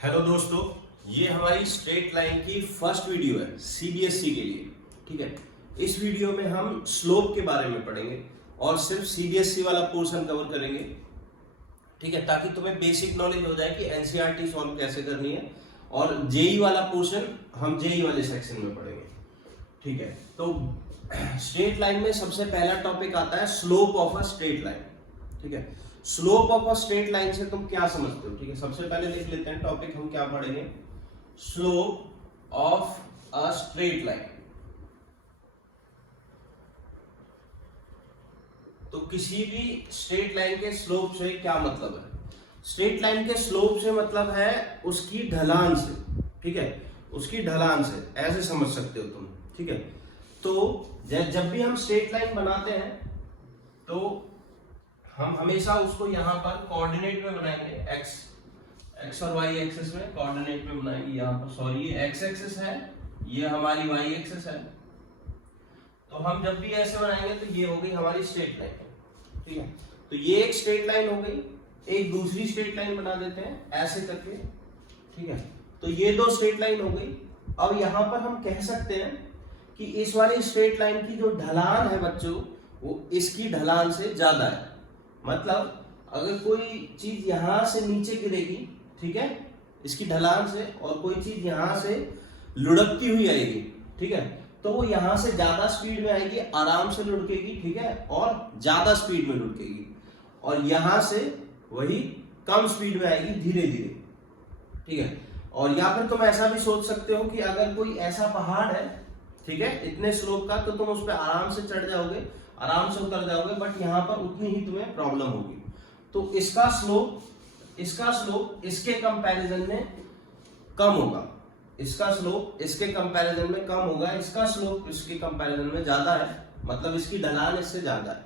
Hello दोस्तों, ये हमारी स्ट्रेट लाइन की फर्स्ट वीडियो है सीबीएसई के लिए। ठीक है, इस वीडियो में हम स्लोप के बारे में पढ़ेंगे और सिर्फ सीबीएसई वाला पोर्शन कवर करेंगे। ठीक है, ताकि तुम्हें बेसिक नॉलेज हो जाए कि एनसीईआरटी सॉल्व कैसे करनी है, और जेई वाला पोर्शन हम जेई वाले सेक्शन में पढ़ेंगे। ठीक है, तो स्ट्रेट लाइन में सबसे पहला टॉपिक आता है slope of a straight line. ठीक है, slope of a straight line से तुम क्या समझते हो? ठीक है, सबसे पहले लिख लेते हैं टॉपिक हम क्या पढ़ेंगे। Slope of a straight line. तो किसी भी स्ट्रेट लाइन के स्लोप से क्या मतलब है? स्ट्रेट लाइन के स्लोप से मतलब है उसकी ढलान से। ठीक है, उसकी ढलान से, ऐसे समझ सकते हो तुम। ठीक है, तो जब भी हम स्ट्रेट लाइन बनाते हैं तो हम हमेशा उसको यहाँ पर कोऑर्डिनेट में बनाएंगे, एक्स और वाई एक्सिस में कोऑर्डिनेट में बनाएंगे। यहाँ पर सॉरी, ये एक्स एक्सिस है, ये हमारी वाई एक्सिस है। तो हम जब भी ऐसे बनाएंगे तो ये हो गई हमारी स्ट्रेट लाइन। ठीक है, तो ये एक स्ट्रेट लाइन हो गई। एक दूसरी स्ट्रेट लाइन बना देते हैं ऐसे करके। ठीक है, तो ये दो स्ट्रेट लाइन हो गई। अब यहाँ पर हम कह सकते हैं कि इस वाली स्ट्रेट लाइन की जो ढलान है बच्चों, वो इसकी ढलान से ज्यादा है। मतलब अगर कोई चीज यहां से नीचे गिरेगी, ठीक है, इसकी ढलान से, और कोई चीज यहां से लुढ़कती हुई आएगी, ठीक है, तो वो यहां से ज्यादा स्पीड में आएगी, आराम से लुढ़केगी। ठीक है, और ज्यादा स्पीड में लुढ़केगी, और यहां से वही कम स्पीड में आएगी, धीरे धीरे। ठीक है, और या फिर तुम ऐसा भी सोच सकते हो कि अगर कोई ऐसा पहाड़ है, ठीक है, इतने स्लोप का, तो तुम उस पर आराम से चढ़ जाओगे, आराम से उतर जाओगे, बट यहाँ पर उतनी ही तुम्हें प्रॉब्लम होगी। तो इसका स्लोप इसके कंपैरिजन में कम होगा। इसका स्लोप इसके कंपैरिजन में कम होगा, इसका स्लोप इसके कंपैरिजन में ज्यादा है, मतलब इसकी ढलान इससे ज्यादा है।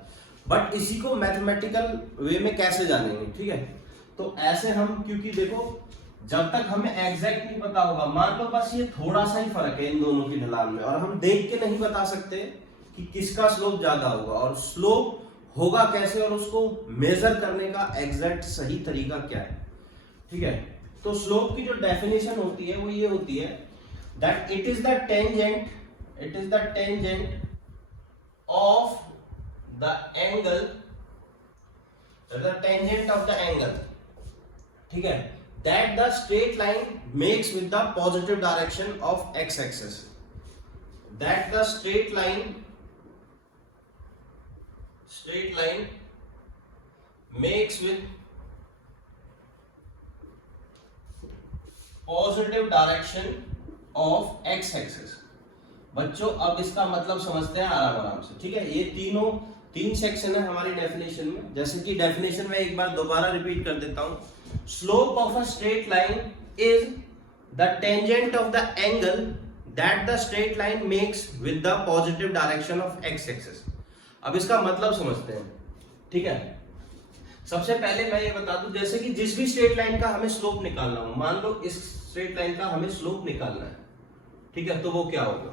बट इसी को मैथमेटिकल वे में कैसे जानेंगे? ठीक है, तो ऐसे हम, क्योंकि देखो जब तक हमें एग्जैक्ट नहीं पता होगा, मान लो बस ये थोड़ा सा ही फर्क है इन दोनों की ढलान में, और हम देख के नहीं बता सकते कि किसका स्लोप ज्यादा होगा, और स्लोप होगा कैसे, और उसको मेजर करने का एग्जैक्ट सही तरीका क्या है। ठीक है, तो स्लोप की जो डेफिनेशन होती है वो ये होती है that it is the tangent of the angle, ठीक है, that the straight line makes with the positive direction of x-axis, that the straight line makes with positive direction of x-axis। बच्चों अब इसका मतलब समझते हैं आराम आराम से। ठीक है, ये तीन सेक्शन है हमारी डेफिनेशन में। जैसे कि डेफिनेशन में एक बार दोबारा रिपीट कर देता हूं। Slope of a straight line is the tangent of the angle that the straight line makes with the positive direction of x-axis। अब इसका मतलब समझते हैं। ठीक है, सबसे पहले मैं ये बता दूं, जैसे कि जिस भी स्ट्रेट लाइन का हमें स्लोप निकालना हो, मान लो इस स्ट्रेट लाइन का हमें स्लोप निकालना है, ठीक है, तो वो क्या होगा?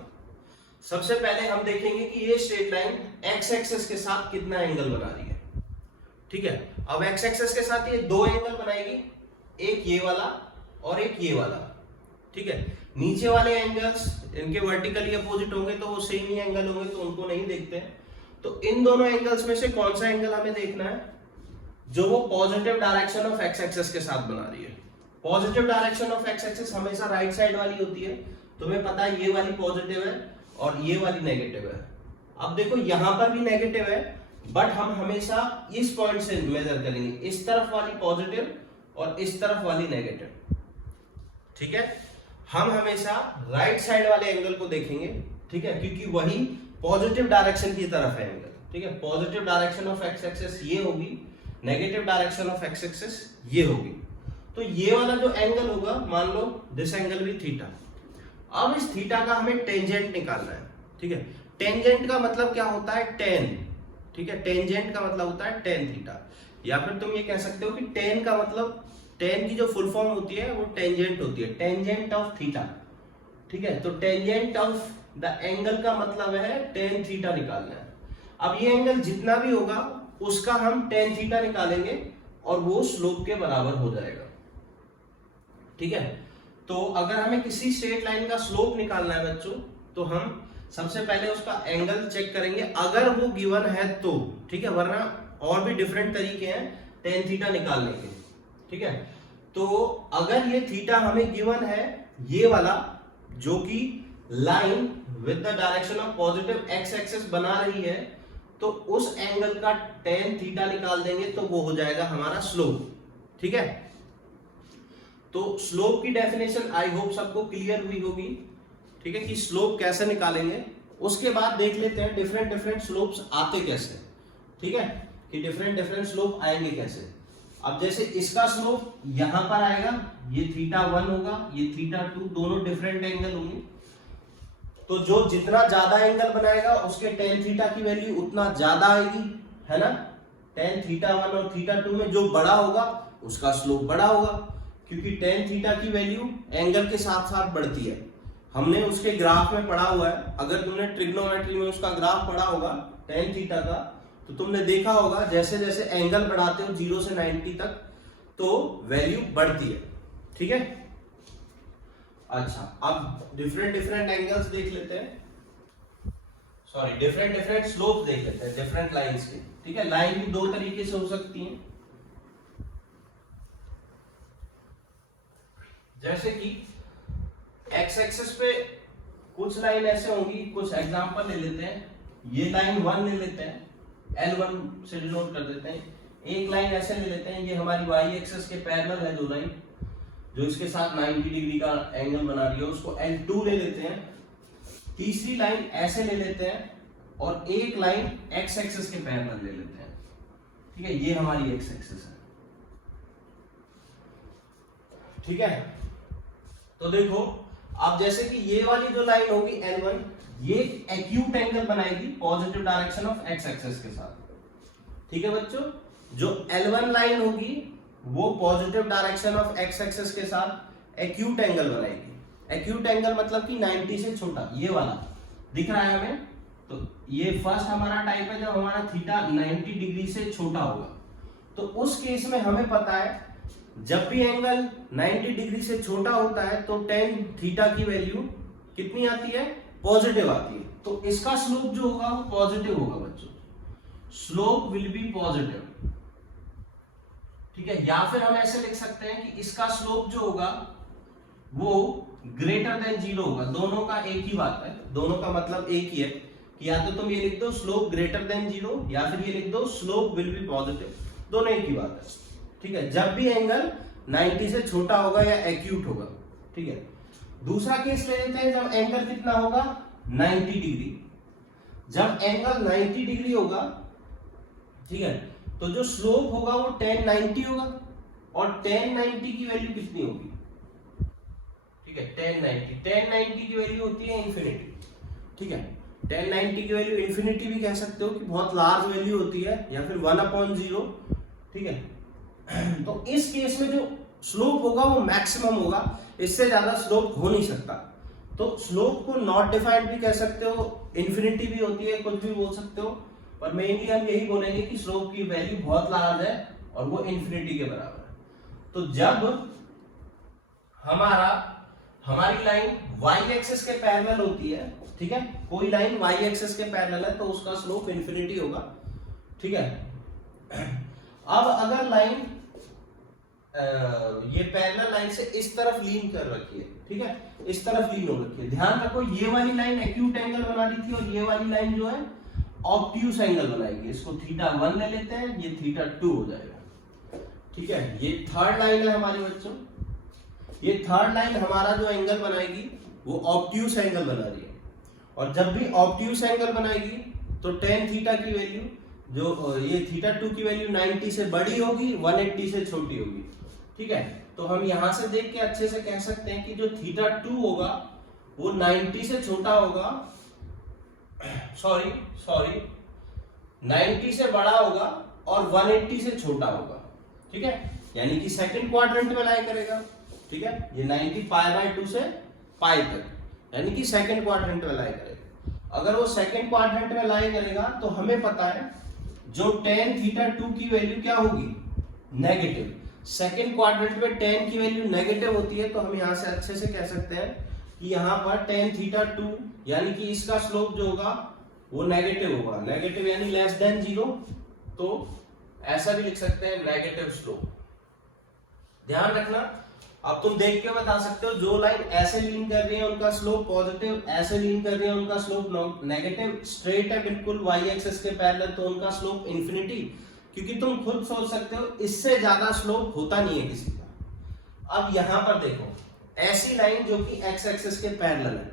सबसे पहले हम देखेंगे कि ये स्ट्रेट लाइन x एक्सिस के साथ कितना एंगल बना रही है। ठीक है, अब x एक्सिस के साथ ये दो एंगल बनाएगी, एक ये वाला और एक ये वाला। ठीक है, नीचे वाले एंगल्स इनके वर्टिकली अपोजिट होंगे तो वो सेम ही एंगल होंगे, तो उनको नहीं देखते हैं। तो इन दोनों एंगल्स में से कौन सा एंगल हमें देखना है? जो वो positive direction of x axis के साथ बना रही है। Positive direction of x axis हमेशा राइट साइड वाली होती है। तुम्हें पता है ये वाली पॉजिटिव है और ये वाली नेगेटिव है। अब देखो यहां पर भी नेगेटिव है, बट हम हमेशा इस पॉइंट से मेजर करेंगे, इस तरफ वाली पॉजिटिव और इस तरफ वाली नेगेटिव। ठीक है, हम हमेशा राइट साइड वाले एंगल को देखेंगे। ठीक है, क्योंकि वही पॉजिटिव डायरेक्शन की तरफ है एंगल। ठीक है, positive direction of x axis ये होगी, negative direction of x axis ये होगी। तो ये वाला जो एंगल होगा, मान लो दिस एंगल भी थीटा। अब इस थीटा का हमें टेंजेंट निकालना है। ठीक है, टेंजेंट का मतलब क्या होता है? टेन। ठीक है, टेंजेंट का मतलब होता है टेन थीटा, या फिर तुम ये कह सकते हो कि टेन का मतलब, टेन की जो फुल फॉर्म होती है वो टेंजेंट होती है, टेंजेंट ऑफ थीटा। ठीक है, तो टेंजेंट ऑफ द एंगल का मतलब है टेन थीटा निकालना है। अब ये एंगल जितना भी होगा उसका हम टेन थीटा निकालेंगे और वो स्लोप के बराबर हो जाएगा। ठीक है। तो अगर हमें किसी स्ट्रेट लाइन का स्लोप निकालना है बच्चों, तो हम सबसे पहले उसका एंगल चेक करेंगे अगर वो गिवन है तो, ठीक है, वरना और भी डिफरेंट तरीके हैं टेन थीटा निकालने के, ठीक है। तो अगर ये थीटा हमें गिवन है, ये वाला जो कि line with the direction of positive x axis बना रही है, तो उस एंगल का टेन थीटा निकाल देंगे तो वो हो जाएगा हमारा स्लोप, ठीक है। तो स्लोप की डेफिनेशन आई होप सबको क्लियर हुई होगी, ठीक है, कि स्लोप कैसे निकालेंगे। उसके बाद देख लेते हैं डिफरेंट डिफरेंट स्लोप्स आते कैसे, ठीक है, कि डिफरेंट डिफरेंट स्लोप आएंगे कैसे। अब जैसे इसका स्लोप यहां पर आएगा, ये थीटा 1 होगा, ये थीटा 2, दोनों डिफरेंट एंगल होंगे। तो जो जितना ज्यादा एंगल बनाएगा उसके टेन थीटा की वैल्यू उतना ज्यादा आएगी, है ना। टेन थीटा 1 और थीटा 2 में जो बड़ा होगा उसका स्लोप बड़ा होगा, क्योंकि टेन थीटा की वैल्यू एंगल के साथ साथ बढ़ती है। हमने उसके ग्राफ में पढ़ा हुआ है, अगर तुमने ट्रिग्नोमेट्री में उसका ग्राफ पढ़ा होगा टेन थीटा का, तो तुमने देखा होगा जैसे जैसे एंगल बढ़ाते हो 0 से 90 तक तो वैल्यू बढ़ती है, ठीक है। अच्छा, अब डिफरेंट डिफरेंट एंगल्स देख लेते हैं, सॉरी डिफरेंट डिफरेंट स्लोप देख लेते हैं डिफरेंट लाइंस के, ठीक है। लाइन भी दो तरीके से हो सकती है, जैसे कि एक्स एक्सिस पे कुछ लाइन ऐसे होंगी, कुछ एग्जांपल ले लेते हैं। ये लाइन 1 ले लेते हैं, L1 से डिनोट कर देते हैं। एक लाइन ऐसे ले लेते हैं, ये हमारी वाई एक्सिस के पैरेलल है जो लाइन, जो इसके साथ 90 डिग्री का एंगल बना रही है, उसको L2 ले लेते हैं। तीसरी लाइन ऐसे ले लेते हैं और एक लाइन एक्स एक्सिस के पैरेलल ले लेते हैं, ठीक है, ये हमारी एक्स एक्सिस है, ठीक है। तो देखो अब जैसे कि ये वाली जो लाइन होगी L1, ये एक्यूट एंगल बनाएगी positive direction of x axis के साथ, ठीक है बच्चों। जो L1 लाइन होगी वो positive direction of x axis के साथ एक्यूट एंगल बनाएगी। एक्यूट एंगल मतलब कि 90 से छोटा, ये वाला दिख रहा है हमें, तो ये फर्स्ट हमारा टाइप है जब हमारा थीटा 90 डिग्री से छोटा होगा। तो उस केस में हमें पता है जब भी एंगल 90 डिग्री से छोटा होता है तो टेन थीटा की वैल्यू कितनी आती है, पॉजिटिव आती है। तो इसका स्लोप जो होगा वो पॉजिटिव होगा बच्चों, स्लोप विल बी पॉजिटिव, ठीक है। या फिर हम ऐसे लिख सकते हैं कि इसका स्लोप जो होगा वो ग्रेटर देन 0 होगा। दोनों का एक ही बात है, दोनों का मतलब एक ही है कि या तो तुम ये लिख दो स्लोप ग्रेटर देन 0 या फिर ये लिख दो स्लोप विल बी पॉजिटिव, दोनों एक ही बात है, ठीक है। जब भी एंगल 90 से छोटा होगा या एक्यूट होगा, ठीक है। दूसरा केस ले लेते हैं जब एंगल कितना होगा 90 डिग्री। जब एंगल 90 डिग्री होगा, ठीक है, तो जो स्लोप होगा वो tan 90 होगा, और tan 90 की वैल्यू कितनी होगी, ठीक है, tan 90 की वैल्यू होती है इंफिनिटी, ठीक है। tan 90 की वैल्यू इंफिनिटी भी कह सकते हो कि बहुत लार्ज वैल्यू होती है, या फिर 1/0, ठीक है। तो इस केस में जो स्लोप होगा वो मैक्सिमम होगा, इससे ज्यादा स्लोप हो नहीं सकता। तो स्लोप को नॉट डिफाइंड भी कह सकते हो, इंफिनिटी भी होती है, कुछ भी बोल सकते हो, पर मेनली हम यही बोलेंगे कि स्लोप की वैल्यू बहुत लार्ज है और वो इंफिनिटी के बराबर है। तो जब हमारी लाइन वाई एक्सिस के पैरेलल होती है, ठीक है, कोई लाइन वाई एक्सिस के पैरेलल है तो उसका स्लोप इंफिनिटी होगा, ठीक है। अब अगर लाइन ये पैरेलल लाइन से इस तरफ लीन कर रखी है, ठीक है, इस तरफ लीन हो रखी है, ध्यान रखो ये वाली लाइन एक्यूट एंगल बना रही थी और ये वाली लाइन जो है ऑब्ट्यूस एंगल बनाएगी। इसको थीटा 1 ले लेते हैं, ये थीटा 2 हो जाएगा, ठीक है। ये थर्ड लाइन है हमारे बच्चों, ये थर्ड लाइन हमारा जो एंगल बनाएगी वो ऑब्ट्यूस एंगल बना रही है, और जब भी ऑब्ट्यूस एंगल बनाएगी तो टेन थीटा की वैल्यू जो ये थीटा 2 की वैल्यू 90 से बड़ी होगी, 180 से छोटी होगी, ठीक है। तो हम यहां से देख के अच्छे से कह सकते हैं कि जो थीटा 2 होगा वो 90 से छोटा होगा, सॉरी 90 से बड़ा होगा और 180 से छोटा होगा, ठीक है, यानी कि सेकंड क्वाड्रेंट में लाई करेगा, ठीक है। ये 90 π/2 से पाई तक, यानी कि सेकंड क्वाड्रेंट में लाई करेगा। अगर वो सेकंड क्वाड्रेंट में लाई करेगा तो हमें पता है जो tan थीटा 2 की वैल्यू क्या होगी, नेगेटिव। सेकंड क्वाड्रेंट में tan की वैल्यू नेगेटिव होती है, तो हम यहाँ से अच्छे से कह सकते हैं कि यहाँ पर tan थीटा 2 यानी कि इसका स्लोप जो होगा वो नेगेटिव होगा, नेगेटिव यानी लेस देन 0, तो ऐसा भी लिख सकते हैं नेगेटिव स्लोप। ध्यान रखना, अब तुम देख के बता सकते हो जो लाइन ऐसे लीन कर रही है उनका स्लोप पॉजिटिव, ऐसे लीन कर रही है उनका स्लोप नेगेटिव, स्ट्रेट है बिल्कुल वाई एक्सिस के पैरेलल तो उनका स्लोप इन्फिनिटी, क्योंकि तुम खुद सोच सकते हो इससे ज्यादा स्लोप होता नहीं है किसी का। अब यहां पर देखो ऐसी लाइन जो कि एक्स एक्सिस के पैरेलल है,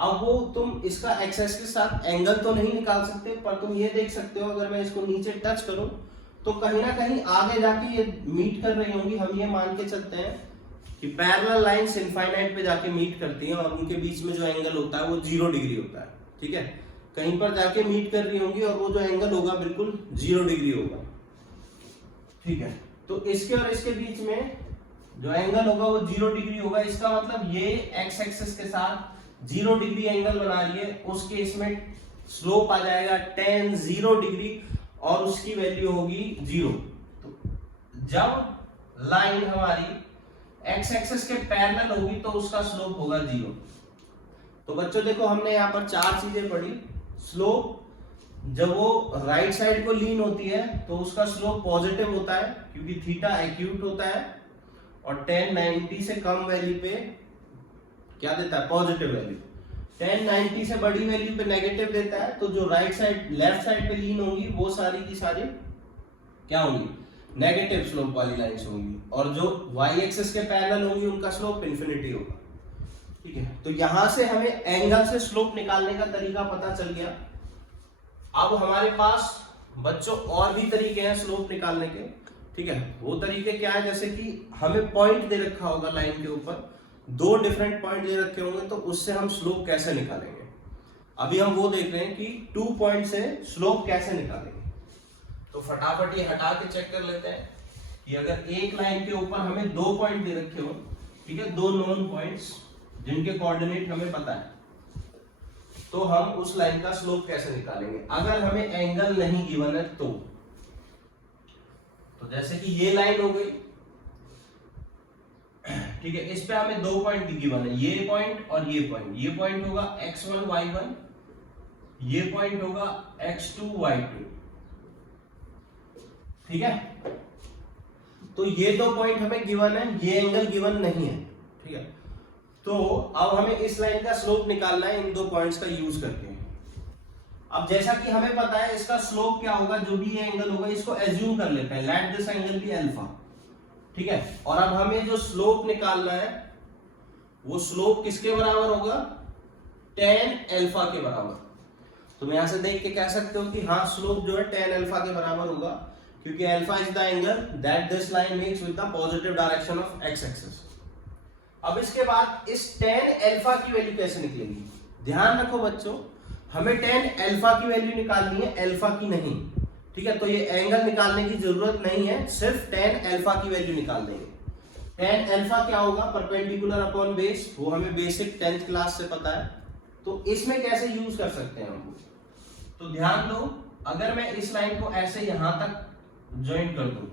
अब वो तुम इसका एक्स एक्सिस के साथ एंगल तो नहीं निकाल सकते, पर तुम ये देख सकते हो अगर मैं इसको नीचे टच करूं तो कहीं ना कहीं आगे जाके ये मीट कर रही होंगी। हम ये मान के चलते हैं कि पैरेलल लाइंस इनफाइनाइट पे जाके मीट करती हैं और उनके बीच में जो एंगल होता है वो 0 डिग्री होता है, ठीक है, कहीं पर जाके मीट कर रही होंगी और वो जो एंगल होगा बिल्कुल 0 डिग्री होगा, ठीक है। तो इसके और इसके बीच में जो एंगल होगा वो 0 डिग्री होगा, इसका मतलब ये एक्स एक्सिस के साथ 0 डिग्री एंगल बना रही है, उस केस में स्लोप आ जाएगा tan 0 डिग्री और उसकी वैल्यू होगी 0। तो जब लाइन हमारी एक्स एक्सिस के पैरेलल होगी तो उसका स्लोप होगा 0। तो बच्चों देखो हमने यहाँ पर 4 चीजें पढ़ी। स्लोप जब वो राइट साइड को लीन होती है तो उसका स्लोप पॉजिटिव होता है क्योंकि थीटा एक्यूट होता है, और tan 90 से कम वैल्यू पे क्या देता है, पॉजिटिव वैल्यू। tan 90 से बड़ी वैल्यू पे नेगेटिव देता है, तो जो राइट साइड लेफ्ट साइड पे लीन होंगी वो सारी की सारी क्या होंगी, नेगेटिव स्लोप वाली लाइंस होंगी, और जो वाई एक्सिस के पैरेलल होंगी उनका स्लोप इन्फिनिटी होगा, ठीक है। तो यहां से हमें एंगल से स्लोप निकालने का तरीका पता चल गया। अब हमारे पास बच्चों और भी तरीके हैं स्लोप निकालने के, ठीक है। वो तरीके क्या है, जैसे कि हमें पॉइंट दे रखा होगा लाइन के ऊपर, 2 डिफरेंट पॉइंट दे रखे होंगे, तो उससे हम स्लोप कैसे निकालेंगे। अभी हम वो देख रहे हैं कि 2 पॉइंट से स्लोप कैसे निकालेंगे। तो फटाफट ये हटा के चेक कर लेते हैं कि अगर एक लाइन के ऊपर हमें 2 पॉइंट दे रखे हो, ठीक है, 2 नोन पॉइंट्स जिनके कोऑर्डिनेट हमें पता है, तो हम उस लाइन का स्लोप कैसे निकालेंगे अगर हमें एंगल नहीं गिवन है तो जैसे कि ये लाइन हो गई, ठीक है, इस पे हमें 2 पॉइंट गिवन है, ये पॉइंट और ये पॉइंट। ये पॉइंट होगा x1 y1, ये पॉइंट होगा x2 y2, ठीक है। तो ये 2 पॉइंट हमें गिवन है, ये एंगल गिवन नहीं है, ठीक है। तो अब हमें इस लाइन का स्लोप निकालना है इन 2 पॉइंट्स का यूज करके। अब जैसा कि हमें पता है इसका स्लोप क्या होगा, जो भी ये एंगल होगा इसको एज्यूम कर लेते हैं, let this angle be alpha, ठीक है। और अब हमें जो स्लोप निकालना है वो स्लोप किसके बराबर होगा, tan अल्फा के बराबर। तुम यहां से देख के कह सकते हो कि हाँ स्लोप जो है tan अल्फा के बराबर होगा, क्योंकि alpha is the angle that this line makes with the positive direction of x axis. अब इसके बाद इस tan अल्फा की वैल्यू कैसे निकलेगी, ध्यान रखो बच्चों, हमें tan अल्फा की वैल्यू निकालनी है, अल्फा की नहीं, ठीक है। तो ये एंगल निकालने की जरूरत नहीं है, सिर्फ tan अल्फा की वैल्यू निकाल देंगे। tan अल्फा क्या होगा, परपेंडिकुलर अपॉन बेस, वो हमें बेसिक 10th क्लास से पता है। तो इसमें कैसे यूज कर सकते हैं हम, तो ध्यान दो, अगर मैं इस लाइन को ऐसे यहां तक ज्वाइन कर दूं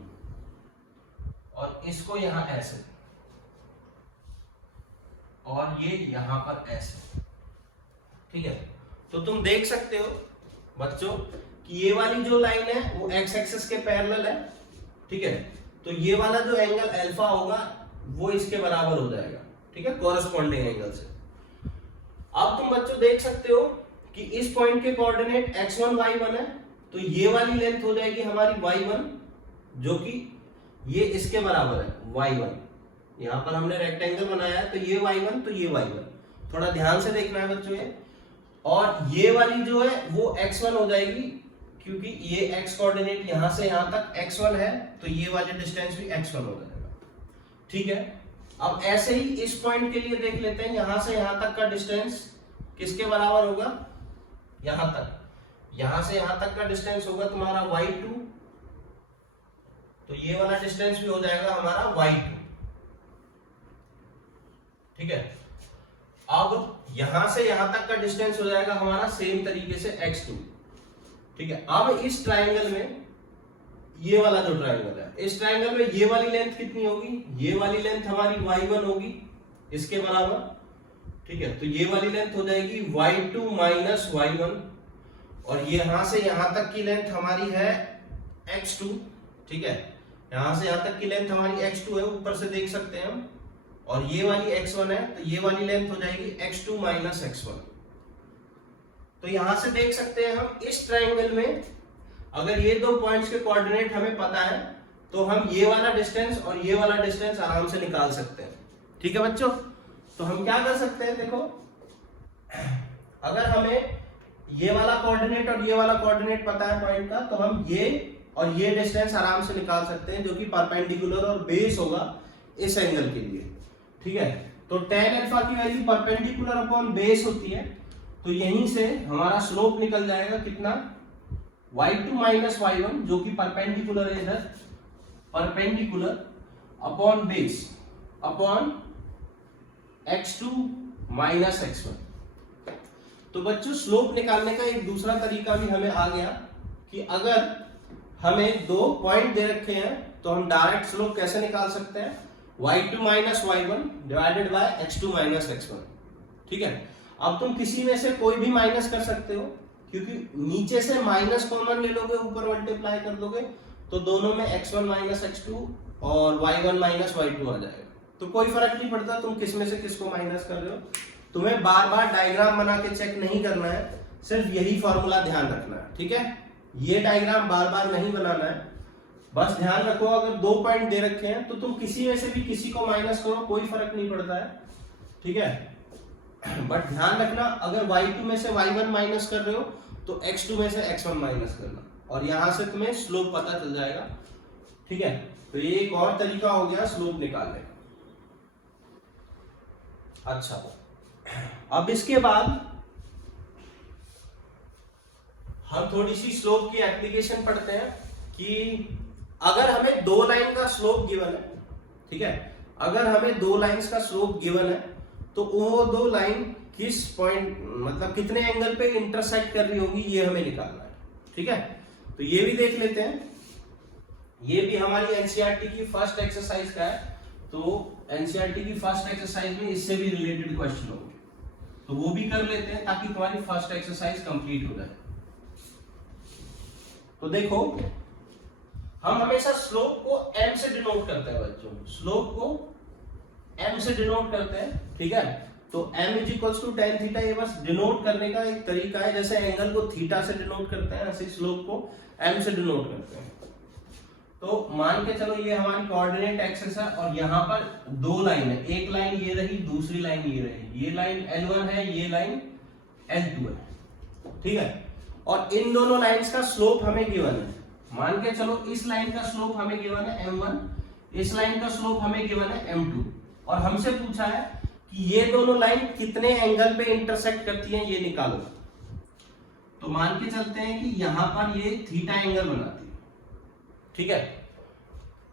और इसको यहां ऐसे और ये यहां पर ऐसे, ठीक है, तो तुम देख सकते हो बच्चों कि ये वाली जो लाइन है वो एक्स एक्सिस के पैरेलल है, ठीक है। तो ये वाला जो एंगल अल्फा होगा वो इसके बराबर हो जाएगा, ठीक है, कॉरेस्पॉन्डिंग एंगल से। अब तुम बच्चों देख सकते हो कि इस पॉइंट के कोऑर्डिनेट x1 y1 है, तो ये वाली लेंथ हो जाएगी हमारी y1, जो कि ये इसके बराबर है y1। यहां पर हमने रेक्टेंगल बनाया है, तो ये y1 तो ये y1, थोड़ा ध्यान से देखना है बच्चों ये। और ये वाली जो है वो x1 हो जाएगी, क्योंकि ये x कोऑर्डिनेट यहां से यहां तक x1 है, तो ये वाली डिस्टेंस भी x1 हो जाएगा, ठीक है। अब ऐसे ही इस पॉइंट के लिए देख लेते हैं, यहां से यहां तक का डिस्टेंस किसके बराबर होगा, यहां तक, यहां से यहां तक का डिस्टेंस होगा तुम्हारा y2, तो ये वाला डिस्टेंस भी हो जाएगा हमारा y2, ठीक है। अब यहां से यहां तक का डिस्टेंस हो जाएगा हमारा सेम तरीके से x2, ठीक है। अब इस ट्रायंगल में ये वाला जो ट्रायंगल है, इस ट्रायंगल में ये वाली लेंथ कितनी होगी, ये वाली लेंथ हमारी y1 होगी इसके बराबर, ठीक है। तो ये वाली लेंथ हो जाएगी y2 माइनस y1, और यहां से यहां तक की लेंथ हमारी है x2, ठीक है। यहां से यहां तक की लेंथ हमारी x2 है, ऊपर से देख सकते हैं हम, और ये वाली x1 है, तो ये वाली लेंथ हो जाएगी x2 माइनस x1। तो यहां से देख सकते हैं हम इस ट्रायंगल में अगर ये दो पॉइंट्स के कोऑर्डिनेट हमें पता है तो हम ये वाला डिस्टेंस और ये वाला डिस्टेंस आराम से निकाल सकते हैं, ठीक है बच्चों। तो हम क्या कर सकते हैं, देखो अगर हमें ये वाला कोऑर्डिनेट और ये वाला कोऑर्डिनेट पता है पॉइंट का, तो हम ये और ये डिस्टेंस आराम से निकाल सकते हैं, जो कि परपेंडिकुलर और बेस होगा इस एंगल के लिए, ठीक है। तो tan अल्फा की वैल्यू परपेंडिकुलर अपॉन बेस होती है, तो यहीं से हमारा स्लोप निकल जाएगा कितना, y2 माइनस y1, जो कि परपेंडिकुलर है इधर, perpendicular upon base upon x2 minus x1। तो बच्चों स्लोप निकालने का एक दूसरा तरीका भी हमें आ गया कि अगर हमें दो पॉइंट दे रखे हैं तो हम डायरेक्ट स्लोप कैसे निकाल सकते हैं, y2 minus y1 divided by x2 minus x1, ठीक है। अब तुम किसी में से कोई भी माइनस कर सकते हो, क्योंकि नीचे से माइनस कॉमन ले लोगे, ऊपर मल्टीप्लाई कर दोगे, तो दोनों में x1 माइनस x2 और y1 माइनस y2 आ जाएगा। तो कोई फर्क नहीं पड़ता तुम किस में से किसको माइनस कर रहे हो, तुम्हें बार बार डायग्राम बना के चेक नहीं करना है, सिर्फ यही फॉर्मूला ध्यान रखना है, ठीक है। ये डायग्राम बार बार नहीं बनाना है, बस ध्यान रखो अगर दो पॉइंट दे रखे हैं तो तुम किसी में से भी किसी को माइनस करो, कोई फर्क नहीं पड़ता है, ठीक है। बट ध्यान रखना अगर y2 में से y1 माइनस कर रहे हो तो x2 में से x1 माइनस करना, और यहां से तुम्हें स्लोप पता चल जाएगा, ठीक है। तो ये एक और तरीका हो गया स्लोप निकालने का। अच्छा, अब इसके बाद हम थोड़ी सी स्लोप की एप्लीकेशन पढ़ते हैं कि अगर हमें दो लाइन का स्लोप गिवन है, ठीक है, अगर हमें दो लाइंस का स्लोप गिवन है तो वो दो लाइन किस पॉइंट मतलब कितने एंगल पे इंटरसेक्ट कर रही होगी ये हमें निकालना है, ठीक है। तो ये भी देख लेते हैं, ये भी हमारी एनसीईआरटी की फर्स्ट एक्सरसाइज का है, तो एनसीईआरटी की फर्स्ट एक्सरसाइज में इससे भी रिलेटेड क्वेश्चन होंगे, तो वो भी कर लेते हैं ताकि तुम्हारी फर्स्ट एक्सरसाइज कंप्लीट हो जाए। तो देखो हम हमेशा स्लोप को m से डिनोट करते हैं बच्चों, स्लोप को m से डिनोट करते हैं, ठीक है। तो m is equals to tan theta, ये बस डिनोट करने का एक तरीका है, जैसे एंगल को थीटा से डिनोट करते हैं ऐसे स्लोप को m से डिनोट करते हैं। तो मान के चलो ये हमारी कोऑर्डिनेट एक्सिस है और यहाँ पर दो लाइन है, एक लाइन ये रही, दूसरी लाइन ये रही, ये लाइन L1 है, ये लाइन L2 है, ठीक है। और इन दोनों लाइंस का स्लोप हमें गिवन है, मान के चलो इस लाइन का स्लोप हमें गिवन है m1, इस लाइन का स्लोप हमें गिवन है m2, और हमसे पूछा है कि ये दोनों लाइन कितने एंगल पे इंटरसेक्ट करती हैं ये निकालो। तो मान के चलते हैं कि यहां पर ये थीटा एंगल बनाती है, ठीक है,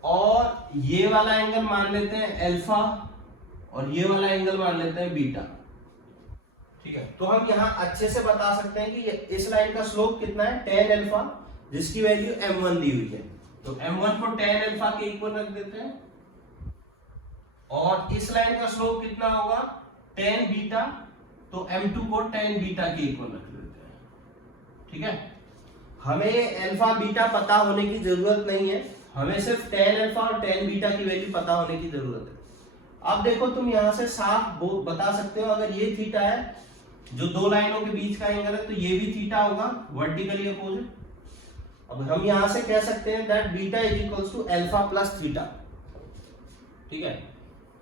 और ये वाला एंगल मान लेते हैं अल्फा और ये वाला एंगल मान लेते हैं बीटा, ठीक है। तो हम यहाँ अच्छे से बता सकते हैं कि इस लाइन का स्लोप कितना है, tan अल्फा, जिसकी वैल्यू m1 दी हुई है, तो m1 को tan अल्फा के इक्वल रख देते हैं, और इस लाइन का स्लोप कितना होगा tan बीटा, तो m2 को tan बीटा के इक्वल रख देते हैं, ठीक है। हमें अल्फा बीटा पता होने की जरूरत नहीं है, हमें सिर्फ tan अल्फा और tan बीटा की वैल्यू पता होने की जरूरत है। अब देखो तुम यहां से साफ बता सकते हो, अगर ये थीटा है जो दो लाइनों के बीच का एंगल है, तो ये भी थीटा होगा वर्टिकली अपोजिट। अब हम यहां से कह सकते हैं that beta is equals to alpha plus theta, ठीक है।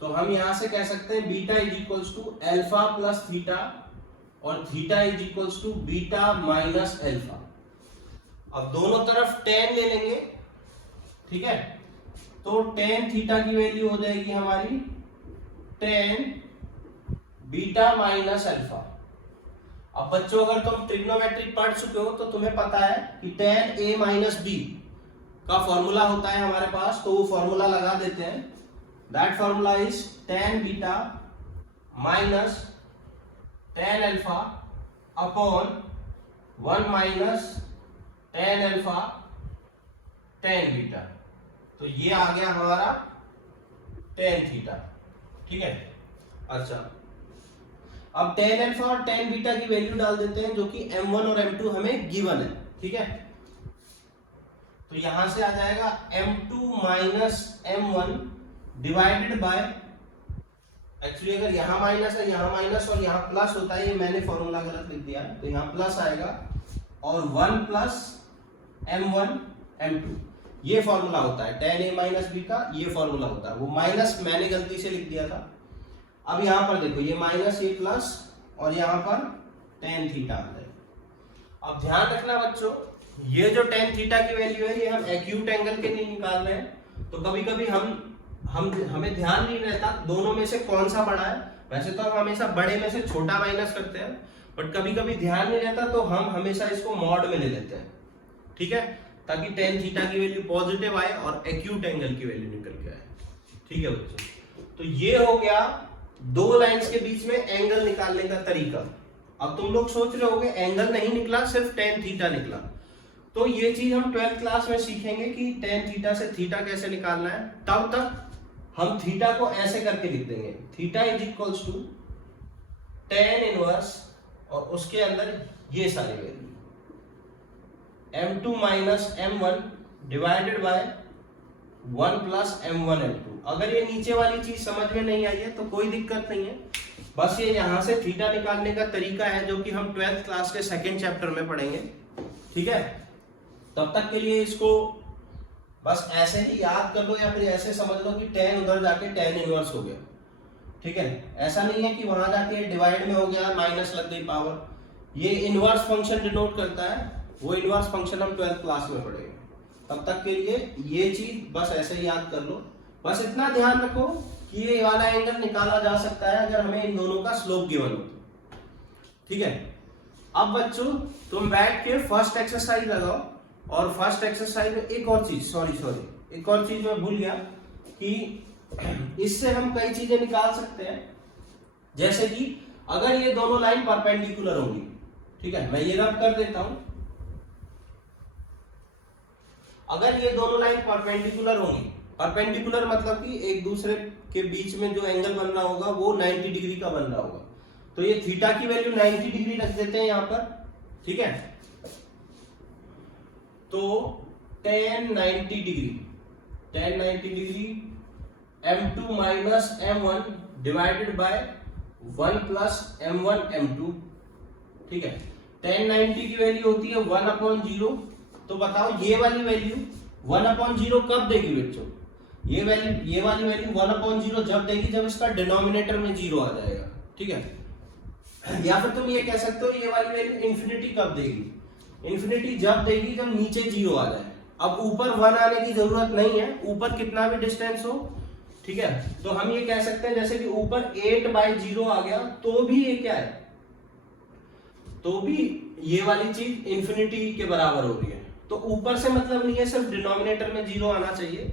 तो हम यहां से कह सकते हैं beta is equals to alpha plus theta और theta is equals to beta minus alpha. अब दोनों तरफ tan ले लेंगे, ठीक है, तो tan थीटा की वैल्यू हो जाएगी हमारी tan बीटा माइनस अल्फा। अब बच्चों अगर तुम ट्रिग्नोमेट्रिक पढ़ चुके हो तो तुम्हें पता है कि tan a माइनस b का फॉर्मूला होता है हमारे पास, तो वो फॉर्मूला लगा देते हैं। That formula is tan beta minus tan alpha upon 1 minus tan alpha tan beta, तो ये आ गया हमारा टेन थीटा, ठीक है। अच्छा, अब टेन अल्फा और टेन बीटा की वैल्यू डाल देते हैं, जो कि m1 और m2 हमें गिवन है, ठीक है। तो यहां से आ जाएगा m2 minus m1 divided bye, actually अगर यहाँ माइनस है, यहाँ माइनस और यहाँ प्लस होता है, ये मैंने फॉर्मूला गलत लिख दिया है, तो यहाँ प्लस आएगा, और 1 प्लस m1 m2, ये फॉर्मूला होता है tan a माइनस b का, ये फॉर्मूला होता है। वो माइनस मैंने गलती से लिख दिया था। अब यहाँ पर देखो, ये माइनस ये प्लस, और यहाँ पर tan थीटा आता है। अब ध्यान रखना बच्चों, ये जो tan थीटा की वैल्यू है, ये हम एक्यूट एंगल के लिए निकाल रहे हैं, तो कभी कभी हमें ध्यान नहीं रहता दोनों में से कौन सा बड़ा है। वैसे तो हम हमेशा बड़े में से छोटा माइनस करते हैं, बट कभी कभी ध्यान नहीं रहता तो हम हमेशा इसको मॉड में ले लेते हैं, ठीक है, ताकि tan थीटा की वैल्यू पॉजिटिव आए और एक्यूट एंगल की वैल्यू निकल के आए, ठीक है बच्चों। तो ये हो गया दो लाइंस के बीच में एंगल निकालने का तरीका। अब तुम लोग सोच रहे होगे एंगल नहीं निकला, सिर्फ tan थीटा निकला, तो ये चीज हम 12th क्लास में सीखेंगे कि tan थीटा से थीटा कैसे निकालना है। तब तक हम थीटा को ऐसे करके लिख देंगे, theta is equals to tan inverse, और उसके अंदर ये सारी value m2 minus m1 divided by 1 plus m1 m2। अगर ये नीचे वाली चीज समझ में नहीं आई है तो कोई दिक्कत नहीं है, बस ये यहां से थीटा निकालने का तरीका है, जो कि हम 12th क्लास के सेकेंड चैप्टर में पढ़ेंगे, ठीक है। तब तक के लिए इसको बस ऐसे ही याद कर लो, या फिर ऐसे समझ लो कि tan उधर जाके tan इनवर्स हो गया, ठीक है। ऐसा नहीं है कि वहां जाके डिवाइड में हो गया, माइनस लग गई पावर। ये इनवर्स फंक्शन डिनोट करता है, वो इनवर्स फंक्शन हम 12th क्लास में पढ़ेंगे। तब तक के लिए ये चीज बस ऐसे ही याद कर लो। बस इतना ध्यान रखो कि ये वाला एंगल निकाला जा सकता है अगर हमें इन दोनों का स्लोप गिवन हो तो, ठीक है। अब बच्चों तुम बैठ के फर्स्ट एक्सरसाइज लगाओ, और फर्स्ट एक्सरसाइज में एक और चीज, सॉरी एक और चीज मैं भूल गया कि इससे हम कई चीजें निकाल सकते हैं। जैसे कि अगर ये दोनों लाइन परपेंडिकुलर होंगी, ठीक है, मैं ये रब कर देता हूं, अगर ये दोनों लाइन परपेंडिकुलर होंगी, परपेंडिकुलर मतलब कि एक दूसरे के बीच में जो एंगल बन रहा होगा वो 90 डिग्री का बन रहा होगा, तो ये थीटा की वैल्यू 90 डिग्री रख देते हैं यहां पर, ठीक है। तो tan 90 degree m2 minus m1 divided by 1 plus m1 m2, ठीक है। tan 90 की वैल्यू होती है 1/0, तो बताओ ये वाली वैल्यू 1/0 कब देगी बच्चों? ये वाली वैल्यू 1/0 जब देगी जब इसका डिनोमिनेटर में 0 आ जाएगा, ठीक है। या फिर तुम ये कह सकते हो ये वाली वैल्यू इंफिनिटी कब देगी? इंफिनिटी जब देगी जब नीचे 0 आ जाए। अब ऊपर 1 आने की जरूरत नहीं है, ऊपर कितना भी डिस्टेंस हो, ठीक है। तो हम ये कह सकते हैं जैसे कि ऊपर 8/0 आ गया तो भी ये क्या है, तो भी ये वाली चीज इंफिनिटी के बराबर हो रही है। तो ऊपर से मतलब नहीं है, सिर्फ डिनोमिनेटर में 0 आना चाहिए।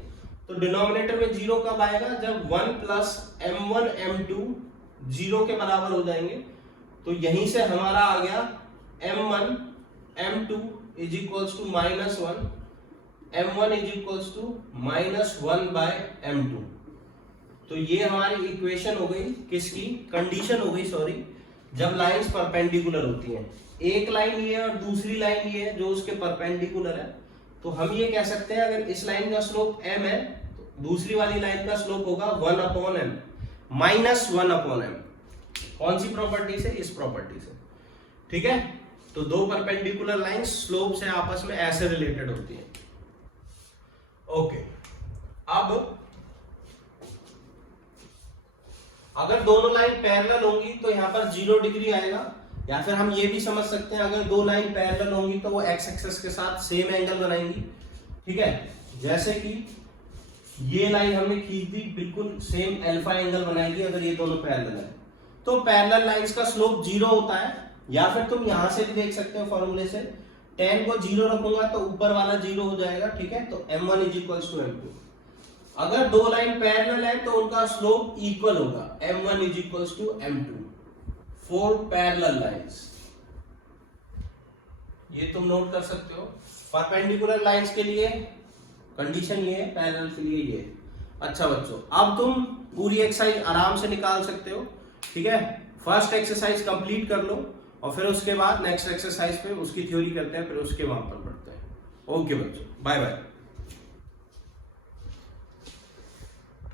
तो डिनोमिनेटर में 0 कब आएगा? जब 1 प्लस m1 m2 0 के बराबर हो जाएंगे। तो यहीं से हमारा आ गया m1 m2 is equals to -1, m1 is equals to -1/m2। तो ये हमारी इक्वेशन हो गई, किसकी? कंडीशन हो गई, सॉरी, जब लाइंस परपेंडिकुलर होती हैं। एक लाइन ये और दूसरी लाइन ये जो उसके परपेंडिकुलर है, तो हम ये कह सकते हैं अगर इस लाइन का स्लोप m है तो दूसरी वाली लाइन का स्लोप होगा 1/m -1/m। कौन सी प्रॉपर्टी से? इस प्रॉपर्टी से, ठीक है। तो दो परपेंडिकुलर लाइन स्लोप से आपस में ऐसे रिलेटेड होती है। ओके, अब अगर दोनों लाइन पैरेलल होंगी तो यहां पर 0 डिग्री आएगा। या फिर हम ये भी समझ सकते हैं अगर दो लाइन पैरेलल होंगी तो वो एक्स एक्सिस के साथ सेम एंगल बनाएंगी, ठीक है। जैसे कि ये लाइन हमने खींच दी, बिल्कुल सेम अल्फा एंगल बनाएगी अगर ये दोनों पैरेलल है। तो पैरेलल लाइंस का स्लोप 0 होता है। या फिर तुम यहां से भी देख सकते हो फॉर्मूले से, tan को 0 रखूंगा तो ऊपर वाला 0 हो जाएगा, ठीक है। तो m1 is equals to m2। अगर दो लाइन पैरेलल है तो उनका स्लोप इक्वल होगा, m1 is equals to m2 for parallel lines. ये तुम नोट कर सकते हो। परपेंडिकुलर लाइंस के लिए कंडीशन ये है, पैरेलल के लिए ये है। अच्छा बच्चों, अब तुम पूरी एक्सरसाइज आराम से निकाल सकते हो, ठीक है। फर्स्ट एक्सरसाइज कंप्लीट कर लो और फिर उसके बाद नेक्स्ट एक्सरसाइज पे उसकी थ्योरी करते हैं, फिर उसके वहां पर पढ़ते हैं। ओके बच्चों, बाय बाय।